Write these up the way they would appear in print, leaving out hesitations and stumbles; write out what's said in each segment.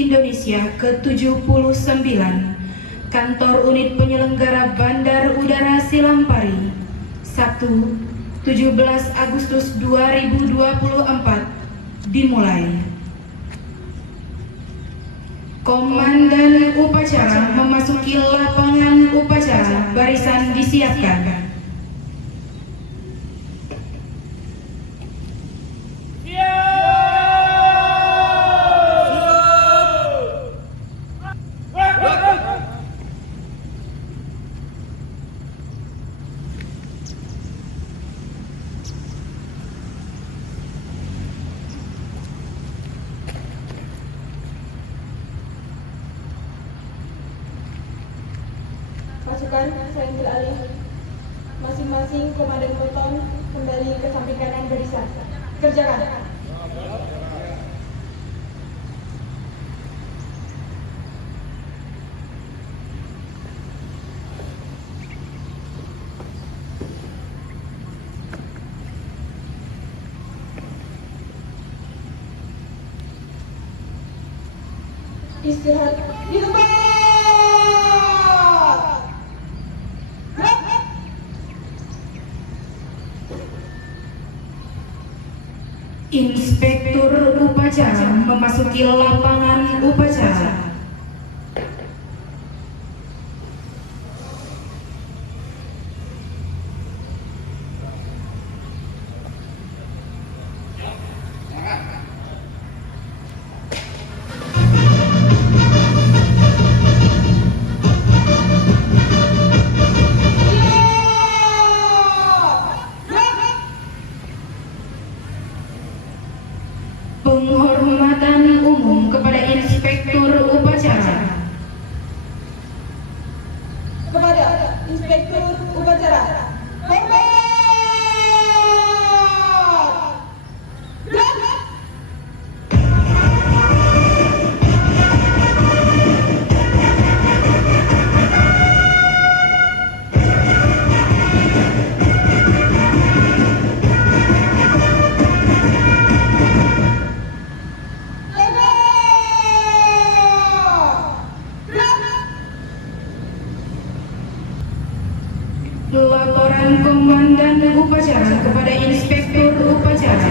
Indonesia ke-79, Kantor Unit Penyelenggara Bandar Udara Silampari, Sabtu 17 Agustus 2024, dimulai. Komandan upacara memasuki lapangan upacara, barisan disiapkan. Pasukan, saya ambil alih. Masing-masing komandan peleton kembali ke samping kanan barisan. Kerjakan. Istirahat di tempat. Inspektur upacara memasuki lapangan upacara. Penghormatan umum kepada Inspektur upacara. Kepada Inspektur upacara. Hormat! Laporan Komandan upacara kepada Inspektur upacara.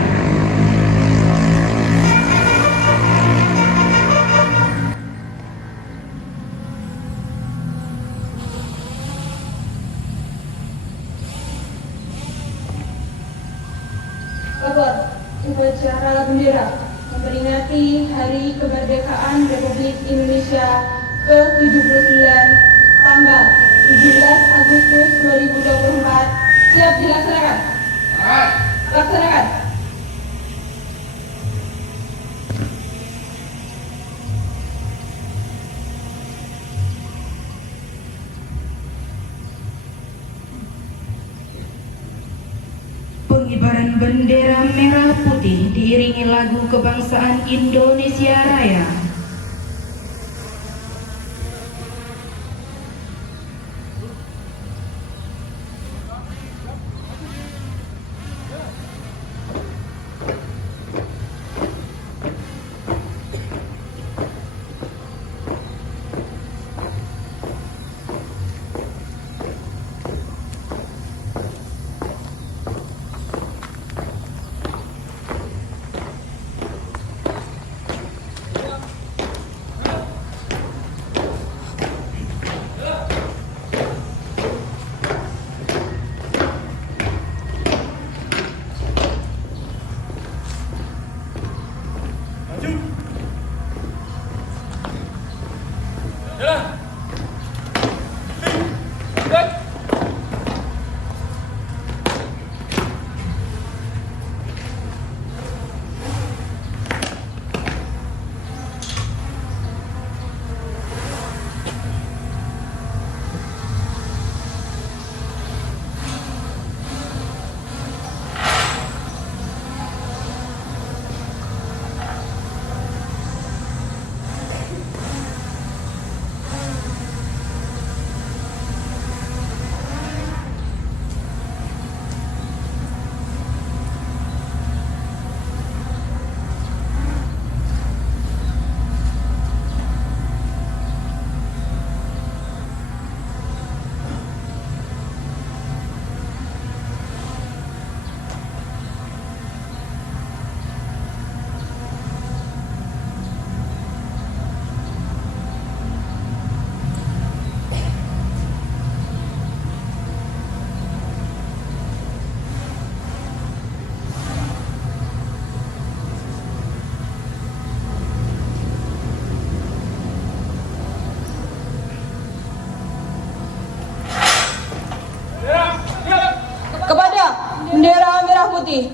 Lapor upacara bendera memperingati Hari Kemerdekaan Republik Indonesia ke-79 tanggal 17 Agustus 2024 siap dilaksanakan. Laksanakan. Pengibaran bendera merah putih diiringi lagu kebangsaan Indonesia Raya. Putih.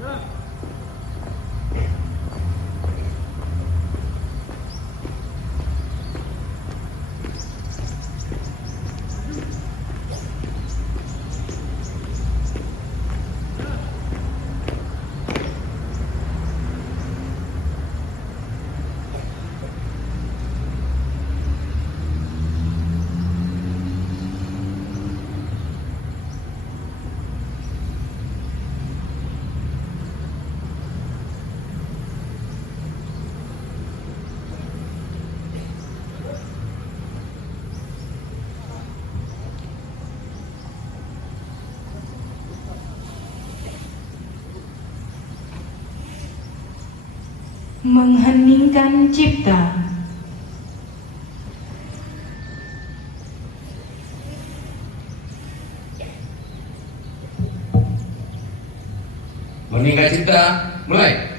Gerak. Mengheningkan cipta. Mengheningkan cipta, mulai.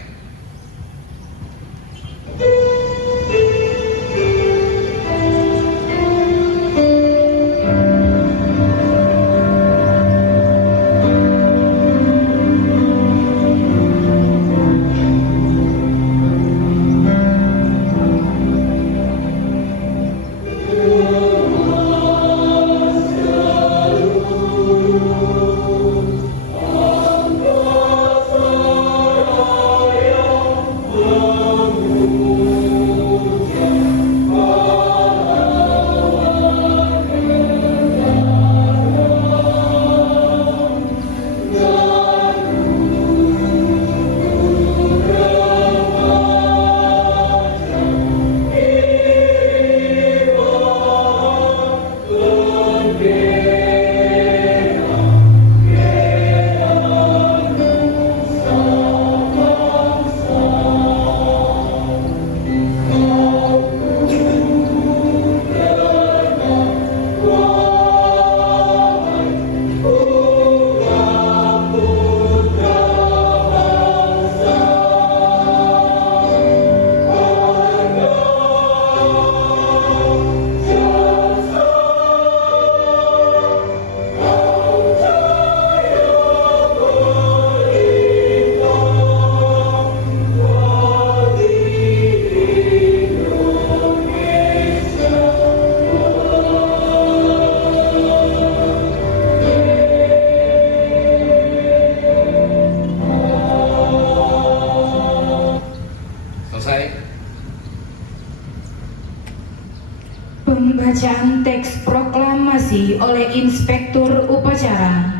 Pembacaan teks proklamasi oleh Inspektur Upacara.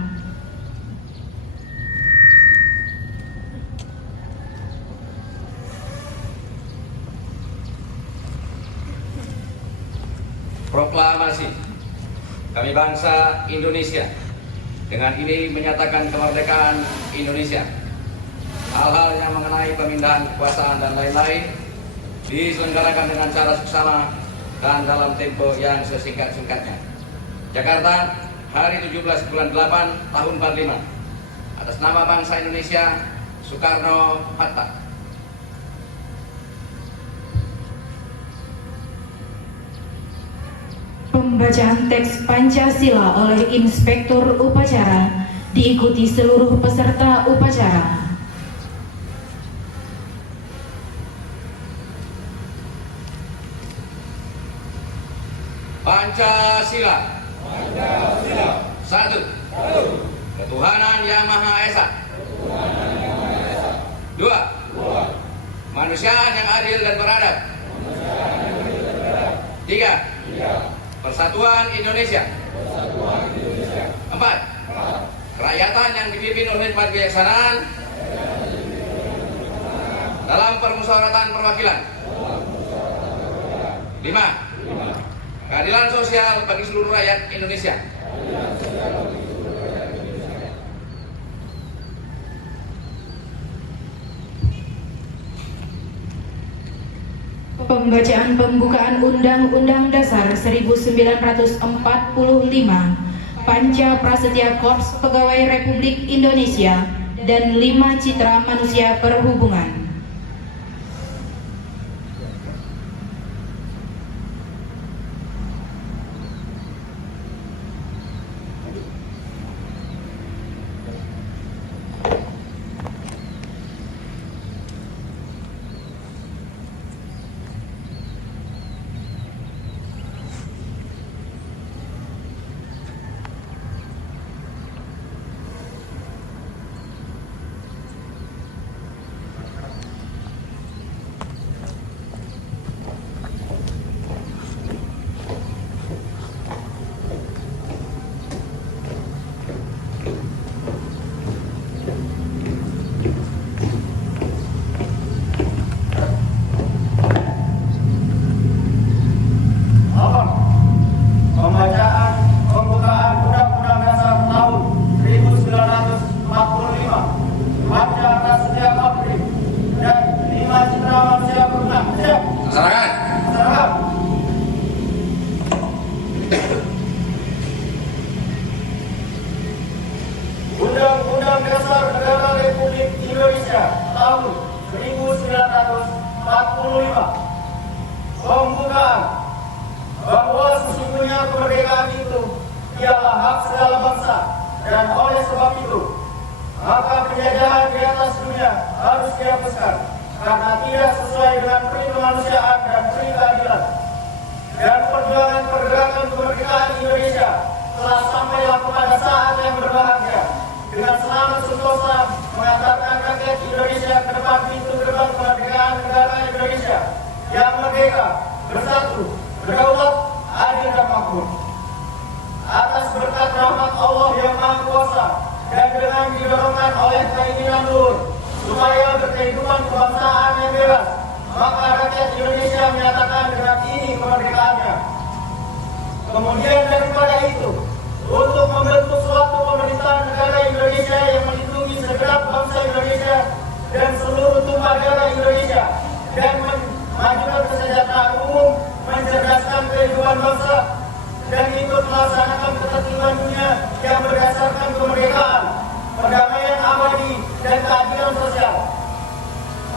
Proklamasi. Kami bangsa Indonesia dengan ini menyatakan kemerdekaan Indonesia. Hal-hal yang mengenai pemindahan kekuasaan dan lain-lain diselenggarakan dengan cara seksama dan dalam tempo yang sesingkat-singkatnya. Jakarta, hari 17 bulan 8 tahun 45. Atas nama bangsa Indonesia, Soekarno-Hatta. Pembacaan teks Pancasila oleh Inspektur Upacara diikuti seluruh peserta upacara. Pancasila. Satu. Ketuhanan Yang Maha Esa. Dua. Kemanusiaan yang adil dan beradab. Tiga. Persatuan Indonesia. Empat. Kerakyatan yang dipimpin oleh hikmat kebijaksanaan dalam permusyawaratan perwakilan. Lima. Keadilan sosial bagi seluruh rakyat Indonesia. Pembacaan pembukaan Undang-Undang Dasar 1945, Panca Prasetya Korps Pegawai Republik Indonesia, dan 5 Citra Manusia Perhubungan. Pembacaan pembukaan Undang-Undang Dasar tahun 1945, Panca Prasetya Korps dan 5 Citra Manusia Perhubungan. Laksanakan. Undang-Undang Dasar Negara Republik Indonesia tahun 1945. Pembukaan. Bahwa sesungguhnya kemerdekaan itu ialah hak segala bangsa, dan oleh sebab itu maka penjajahan di atas dunia harus dihapuskan karena tidak sesuai dengan peri kemanusiaan dan peri keadilan. Dan perjuangan pergerakan kemerdekaan Indonesia telah sampailah kepada saat yang berbahagia dengan selamat sentosa mengantarkan rakyat Indonesia ke depan pintu gerbang kemerdekaan negara Indonesia yang merdeka, bersatu, berdaulat, adil dan makmur. Atas berkat rahmat Allah yang Maha Kuasa dan dengan didorongkan oleh keinginan luhur supaya berkehidupan kebangsaan yang bebas, maka rakyat Indonesia menyatakan dengan ini kemerdekaannya. Kemudian daripada itu, untuk membentuk suatu pemerintahan negara Indonesia yang melindungi segenap bangsa Indonesia dan seluruh tumpah darah Indonesia dan memajukan kesejahteraan umum, mencerdaskan kehidupan bangsa, dan ikut melaksanakan ketertiban dunia yang berdasarkan kemerdekaan, perdamaian abadi, dan keadilan sosial.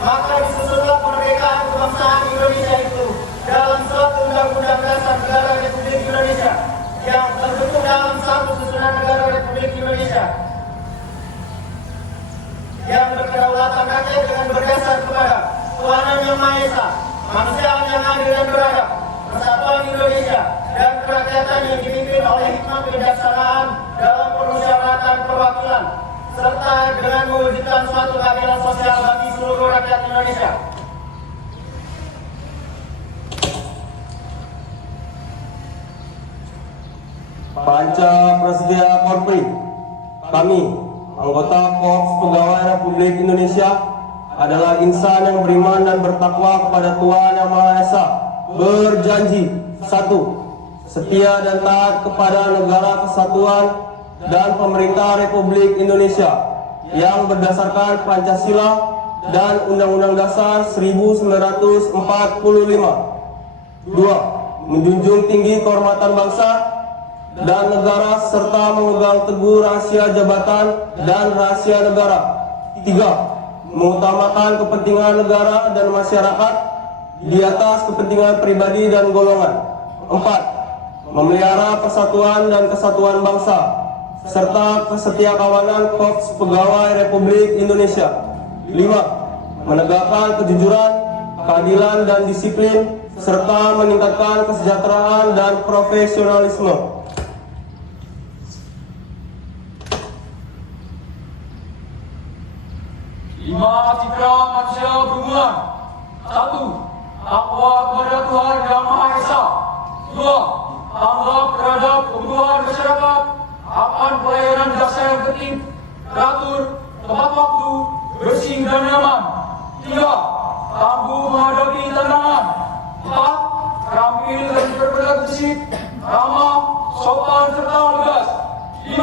Maka disusunlah kemerdekaan kebangsaan Indonesia itu dalam suatu Undang-Undang Dasar Negara Republik Indonesia yang terbentuk dalam satu susunan Negara Republik Indonesia yang berkedaulatan rakyat dengan berdasar kepada Tuhanan Yang Maha Esa, kemanusiaan yang adil dan beradab, persatuan Indonesia, dan kerakyatan yang dipimpin oleh hikmat kebijaksanaan dalam permusyawaratan perwakilan, serta dengan mewujudkan suatu keadilan sosial bagi seluruh rakyat Indonesia. Panca Prasetya Korpri, kami, anggota Korps Pegawai Republik Indonesia, adalah insan yang beriman dan bertakwa kepada Tuhan Yang Maha Esa, berjanji: 1. Setia dan taat kepada Negara Kesatuan dan Pemerintah Republik Indonesia yang berdasarkan Pancasila dan Undang-Undang Dasar 1945. 2. Menjunjung tinggi kehormatan bangsa dan negara serta memegang teguh rahasia jabatan dan rahasia negara. 3. Mengutamakan kepentingan negara dan masyarakat di atas kepentingan pribadi dan golongan. 4. Memelihara persatuan dan kesatuan bangsa serta kesetiakawanan Korps Pegawai Republik Indonesia. 5. Menegakkan kejujuran, keadilan dan disiplin serta meningkatkan kesejahteraan dan profesionalisme. Lima citra manusia berhubungan. 1. Takwa kepada Tuhan Yang Maha Esa. 2. Tanggap terhadap kebutuhan masyarakat akan pelayanan jasa yang tertib, teratur, tepat waktu, bersih dan nyaman. 3. Tangguh menghadapi tantangan. 4. Terampil dan berpedagogik, ramah, sopan serta lugas. 5.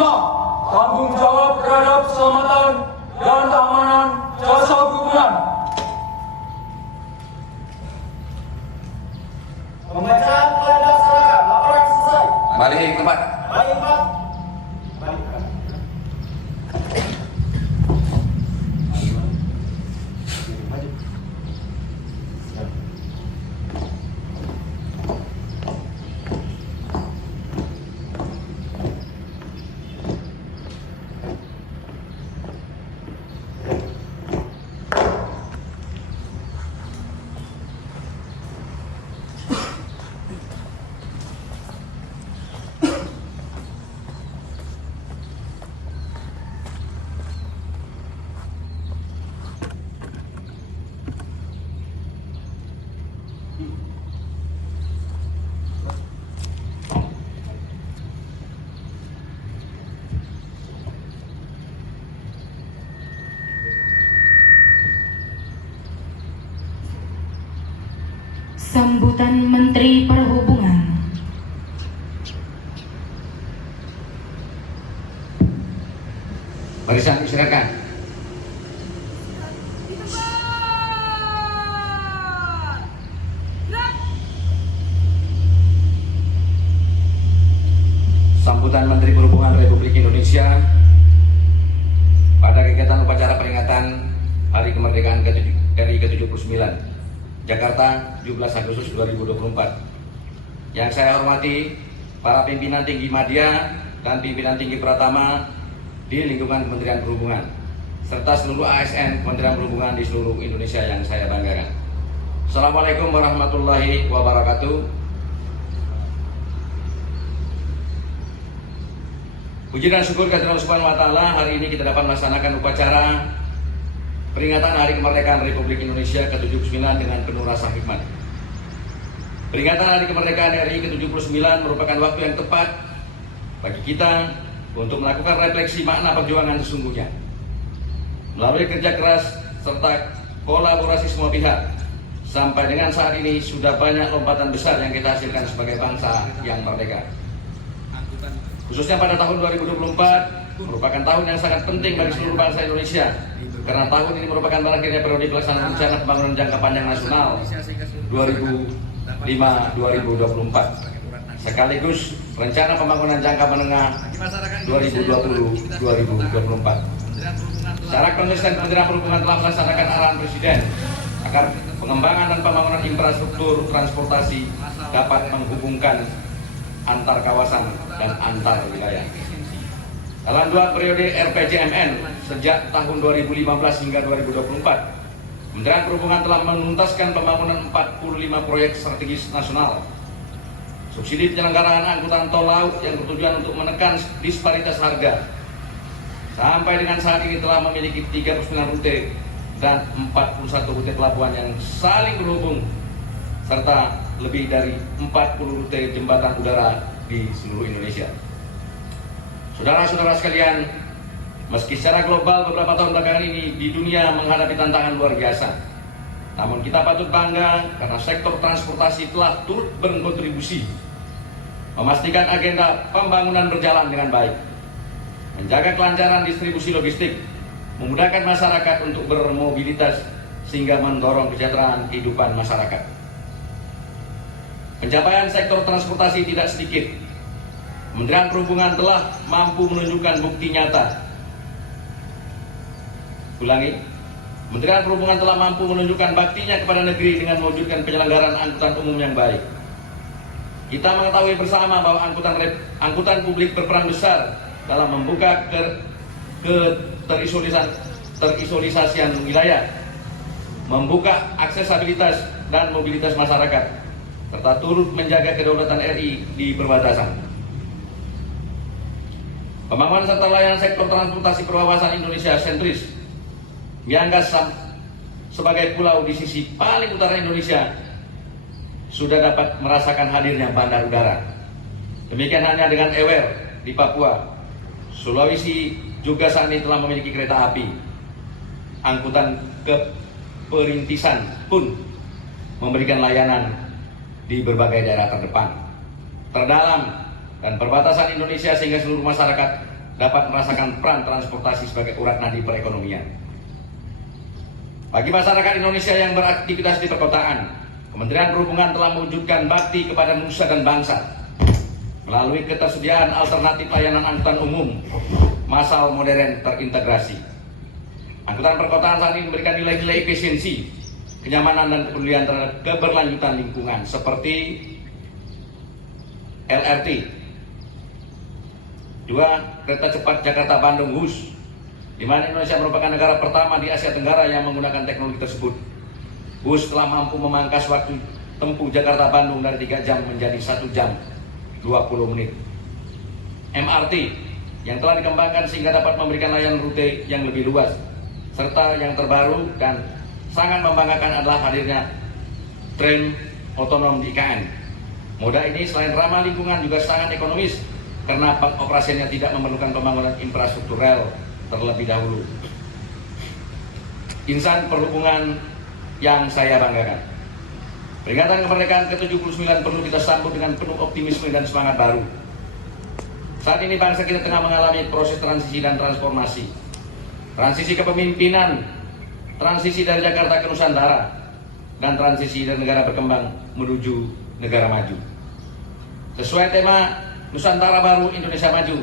Tanggung jawab terhadap keselamatan dan keamanan jasa hubungan. Pembacaan telah dilaksanakan. Laporan selesai. Kembali ke tempat. Baik, Pak. Balikkan. Sambutan Menteri Perhubungan. Barisan silakan. Sambutan Menteri Perhubungan Republik Indonesia pada kegiatan upacara peringatan Hari Kemerdekaan RI ke-79 Jakarta 17 Agustus 2024. Yang saya hormati para pimpinan tinggi media dan pimpinan tinggi Pratama di lingkungan Kementerian Perhubungan serta seluruh ASN Kementerian Perhubungan di seluruh Indonesia yang saya banggakan. Assalamualaikum warahmatullahi wabarakatuh. Puji dan syukur kehadirat Allah Subhanahu wa taala, hari ini kita dapat melaksanakan upacara peringatan Hari Kemerdekaan Republik Indonesia ke-79 dengan penuh rasa hikmat. Peringatan Hari Kemerdekaan RI ke-79 merupakan waktu yang tepat bagi kita untuk melakukan refleksi makna perjuangan sesungguhnya. Melalui kerja keras serta kolaborasi semua pihak, sampai dengan saat ini sudah banyak lompatan besar yang kita hasilkan sebagai bangsa yang merdeka. Khususnya pada tahun 2024 merupakan tahun yang sangat penting bagi seluruh bangsa Indonesia, karena tahun ini merupakan berakhirnya periode pelaksanaan rencana pembangunan jangka panjang nasional 2005-2024 sekaligus rencana pembangunan jangka menengah 2020-2024. Secara konsisten Kementerian Perhubungan telah melaksanakan arahan Presiden agar pengembangan dan pembangunan infrastruktur transportasi dapat menghubungkan antar kawasan dan antar wilayah. Dalam 2 periode RPJMN sejak tahun 2015 hingga 2024, Kementerian Perhubungan telah menuntaskan pembangunan 45 proyek strategis nasional. Subsidi penyelenggaraan angkutan tol laut yang bertujuan untuk menekan disparitas harga. Sampai dengan saat ini telah memiliki 39 rute dan 41 rute pelabuhan yang saling berhubung, serta lebih dari 40 rute jembatan udara di seluruh Indonesia. Saudara-saudara sekalian, meski secara global beberapa tahun belakangan ini di dunia menghadapi tantangan luar biasa, namun kita patut bangga karena sektor transportasi telah turut berkontribusi memastikan agenda pembangunan berjalan dengan baik, menjaga kelancaran distribusi logistik, memudahkan masyarakat untuk bermobilitas sehingga mendorong kesejahteraan kehidupan masyarakat. Pencapaian sektor transportasi tidak sedikit. Kementerian Perhubungan telah mampu menunjukkan bukti nyata. Ulangi, Kementerian Perhubungan telah mampu menunjukkan baktinya kepada negeri dengan mewujudkan penyelenggaraan angkutan umum yang baik. Kita mengetahui bersama bahwa angkutan publik berperan besar dalam membuka terisolisasian wilayah, membuka aksesibilitas dan mobilitas masyarakat, serta turut menjaga kedaulatan RI di perbatasan. Pembangunan serta layanan sektor transportasi perwawasan Indonesia sentris Miangas sebagai pulau di sisi paling utara Indonesia sudah dapat merasakan hadirnya bandar udara. Demikian hanya dengan Ewer di Papua. Sulawesi juga saat ini telah memiliki kereta api. Angkutan keperintisan pun memberikan layanan di berbagai daerah terdepan, terdalam, dan perbatasan Indonesia sehingga seluruh masyarakat dapat merasakan peran transportasi sebagai urat nadi perekonomian. Bagi masyarakat Indonesia yang beraktivitas di perkotaan, Kementerian Perhubungan telah mewujudkan bakti kepada nusa dan bangsa melalui ketersediaan alternatif layanan angkutan umum massal modern terintegrasi. Angkutan perkotaan saat ini memberikan nilai-nilai efisiensi, kenyamanan dan kepedulian terhadap keberlanjutan lingkungan seperti LRT, 2. Kereta cepat Jakarta-Bandung WUS, di mana Indonesia merupakan negara pertama di Asia Tenggara yang menggunakan teknologi tersebut. WUS telah mampu memangkas waktu tempuh Jakarta-Bandung dari 3 jam menjadi 1 jam 20 menit. MRT yang telah dikembangkan sehingga dapat memberikan layanan rute yang lebih luas, serta yang terbaru dan sangat membanggakan adalah hadirnya tren otonom di IKN. Moda ini selain ramah lingkungan juga sangat ekonomis karena pengoperasiannya tidak memerlukan pembangunan infrastruktur rel terlebih dahulu. Insan perhubungan yang saya banggakan, peringatan kemerdekaan ke-79 perlu kita sambut dengan penuh optimisme dan semangat baru. Saat ini bangsa kita tengah mengalami proses transisi dan transformasi. Transisi kepemimpinan, transisi dari Jakarta ke Nusantara, dan transisi dari negara berkembang menuju negara maju. Sesuai tema Nusantara Baru Indonesia Maju,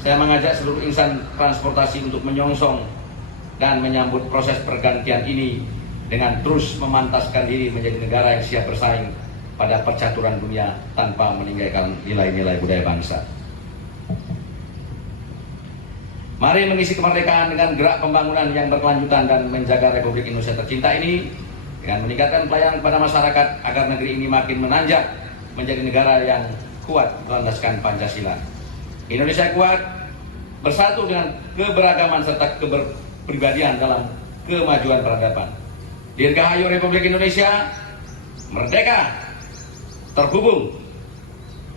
saya mengajak seluruh insan transportasi untuk menyongsong dan menyambut proses pergantian ini dengan terus memantaskan diri menjadi negara yang siap bersaing pada percaturan dunia tanpa meninggalkan nilai-nilai budaya bangsa. Mari mengisi kemerdekaan dengan gerak pembangunan yang berkelanjutan dan menjaga Republik Indonesia tercinta ini dengan meningkatkan pelayanan kepada masyarakat agar negeri ini makin menanjak menjadi negara yang kuat berlandaskan Pancasila. Indonesia kuat, bersatu dengan keberagaman serta keberpribadian dalam kemajuan peradaban. Dirgahayu Republik Indonesia, merdeka, terhubung.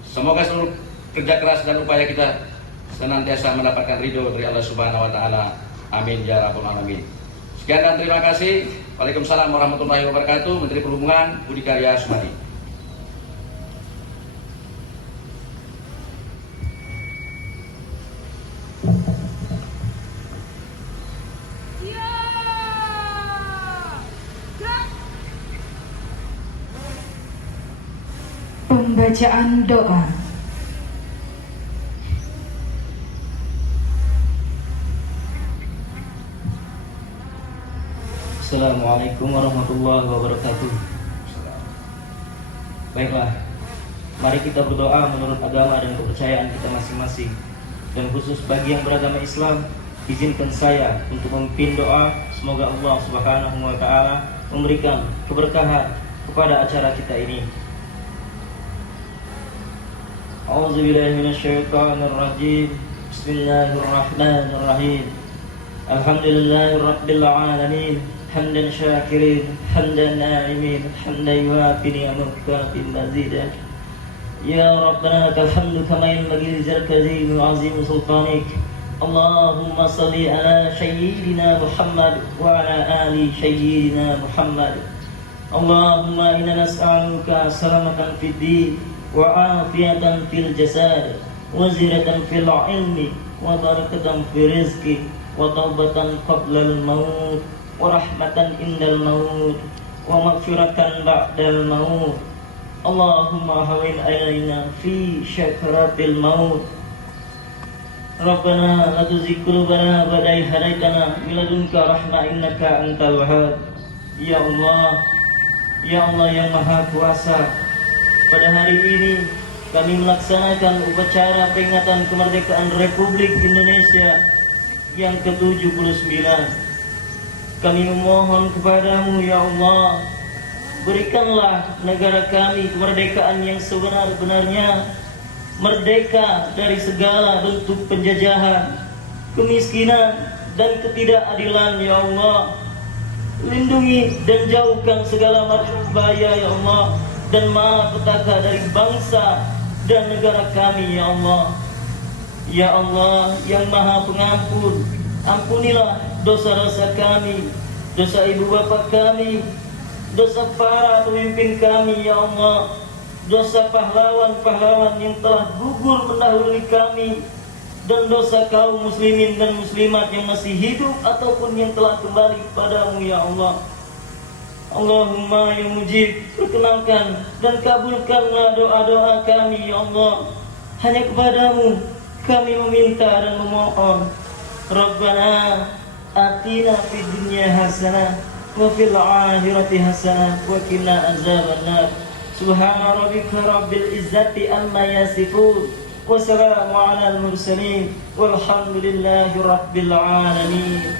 Semoga seluruh kerja keras dan upaya kita senantiasa mendapatkan ridho dari Allah Subhanahu wa taala. Amin ya rabbal alamin. Sekian dan terima kasih. Waalaikumsalam warahmatullahi wabarakatuh. Menteri Perhubungan Budi Karya Sumadi. Pembacaan doa. Assalamualaikum warahmatullahi wabarakatuh. Baiklah, mari kita berdoa menurut agama dan kepercayaan kita masing-masing. Dan khusus bagi yang beragama Islam, izinkan saya untuk memimpin doa. Semoga Allah Subhanahu wa taala memberikan keberkahan kepada acara kita ini. A'udzubillahi minasyaitonirrajim. Bismillahirrahmanirrahim. Alhamdulillahirabbil alamin. Hamdan syakirin, hamdan na'imin, hamdan yuafi ni'amahu wa mazidah. يا ربنا لك الحمد كما ينبغي لجلالك وعظيم سلطانك. اللهم صل على سيدنا محمد وعلى آل سيدنا محمد. اللهم إنا نسألك سلامة في الدين وعافية في الجسد وزيادة في العلم وبركة في الرزق وتوبة قبل الموت ورحمة عند الموت ومغفرة بعد الموت. اللهم هون علينا في شكرات الموت. ربنا لا تزغ قلوبنا بعد إذ هديتنا من لدنك رحمة إنك أنت الوهاب. Ya Allah, Ya Allah yang Maha Kuasa, pada hari ini kami melaksanakan upacara peringatan kemerdekaan Republik Indonesia yang ke-79. Kami memohon kepadamu, Ya Allah, berikanlah negara kami kemerdekaan yang sebenar-benarnya, merdeka dari segala bentuk penjajahan, kemiskinan, dan ketidakadilan, Ya Allah. Lindungi dan jauhkan segala macam bahaya, Ya Allah, dan malapetaka dari bangsa dan negara kami, Ya Allah. Ya Allah yang Maha Pengampun, ampunilah dosa-dosa kami, dosa ibu bapa kami, dosa para pemimpin kami, Ya Allah, dosa pahlawan-pahlawan yang telah gugur mendahului kami, dan dosa kaum muslimin dan muslimat yang masih hidup ataupun yang telah kembali kepadamu, Ya Allah. Allahumma ya mujib, perkenankan dan kabulkanlah doa-doa kami, Ya Allah. Hanya kepadamu kami meminta dan memohon. Rabbana atina fid dunya hasanah wa fil akhirati hasanah wa qina azabannar. Subhana rabbika rabbil izzati amma yasifun wa salamun alal mursalin walhamdulillahi rabbil alamin.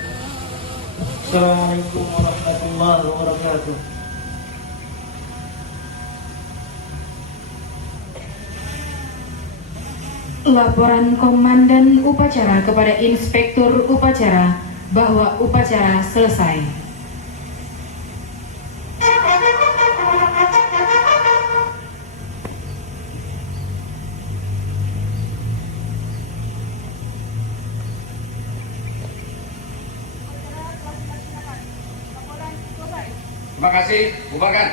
Assalamualaikum warahmatullahi wabarakatuh. Laporan Komandan Upacara kepada Inspektur Upacara bahwa upacara selesai. Terima kasih, bubarkan.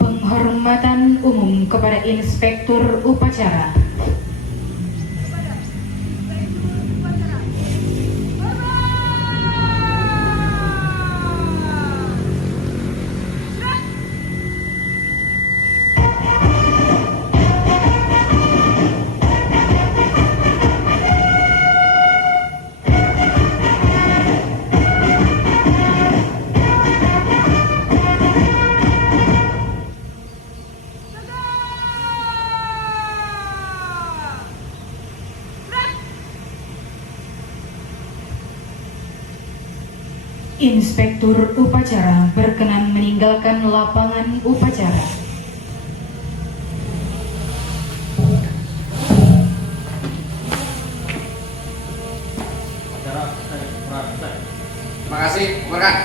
Penghormatan umum kepada Inspektur Upacara. Inspektur Upacara berkenan meninggalkan lapangan upacara. Terima kasih, bubarkan.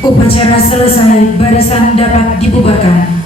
Upacara selesai, barisan dapat dibubarkan.